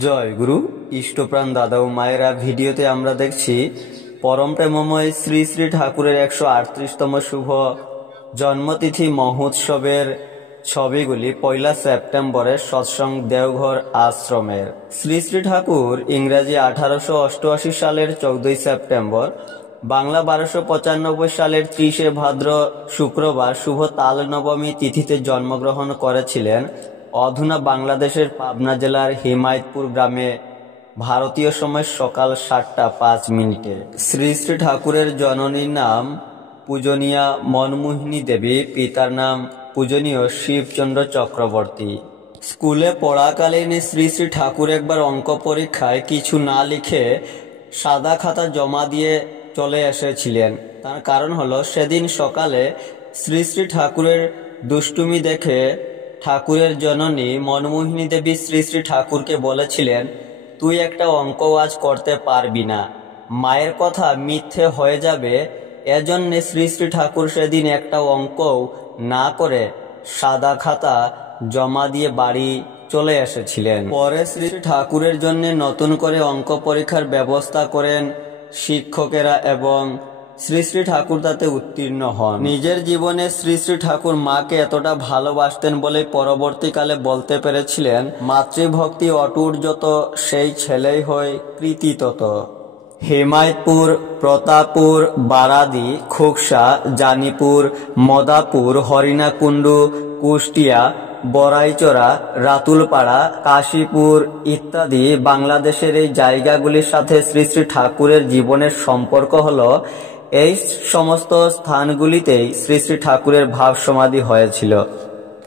জয় গুরু ইষ্টপ্রাণ দাদা ও মায়েরা। ভিডিওতে আমরা দেখছি পরম প্রেমময় শ্রী শ্রী ঠাকুরের 138তম শুভ জন্মতিথি মহোৎসবের ছবিগুলি 1 সেপ্টেম্বরের সৎসঙ্গ দেওঘর আশ্রমের। শ্রী শ্রী ঠাকুর ইংরাজি 1888 সালের 14 সেপ্টেম্বর, বাংলা 1295 সালের 30 ভাদ্র শুক্রবার শুভ তাল নবমী তিথিতে জন্মগ্রহণ করেছিলেন অধুনা বাংলাদেশের পাবনা জেলার হিমায়তপুর গ্রামে, ভারতীয় সময় সকাল 7টা 5 মিনিটে। শ্রী শ্রী ঠাকুরের জননীর নাম পূজনীয়া মনমোহিনী দেবী, পিতার নাম পূজনীয় শিবচন্দ্র চক্রবর্তী। স্কুলে পড়াকালীন শ্রী শ্রী ঠাকুর একবার অঙ্ক পরীক্ষায় কিছু না লিখে সাদা খাতা জমা দিয়ে চলে এসেছিলেন। তার কারণ হলো, সেদিন সকালে শ্রী শ্রী ঠাকুরের দুষ্টুমি দেখে ঠাকুরের জননী মনমোহিনী দেবী শ্রী শ্রী ঠাকুরকে বলেছিলেন, তুই একটা অঙ্ক আজ করতে পারবি না, মায়ের কথা মিথ্যে হয়ে যাবে। এজন্য শ্রী শ্রী ঠাকুর সেদিন একটা অঙ্কও না করে সাদা খাতা জমা দিয়ে বাড়ি চলে এসেছিলেন। পরে শ্রী শ্রী ঠাকুরের জন্য নতুন করে অঙ্ক পরীক্ষার ব্যবস্থা করেন শিক্ষকেরা এবং শ্রী শ্রী ঠাকুর তাতে উত্তীর্ণ হন। নিজের জীবনে শ্রী শ্রী ঠাকুর মাকে এতটা ভালোবাসতেন বলে পরবর্তীকালে বলতে পেরেছিলেন, মাতৃভক্তি অটুট যত, সেই ছেলেই হয় কৃতি তত। হিমায়তপুর, প্রতাপপুর, বারাদি, খোকসা, জানিপুর, মদাপুর, হরিণাকুণ্ডু, কুষ্টিয়া, বড়াইচড়া, রাতুলপাড়া, কাশীপুর ইত্যাদি বাংলাদেশের এই জায়গাগুলির সাথে শ্রী শ্রী ঠাকুরের জীবনের সম্পর্ক হলো, এই সমস্ত স্থানগুলিতেই শ্রী শ্রী ঠাকুরের ভাব সমাধি হয়েছিল।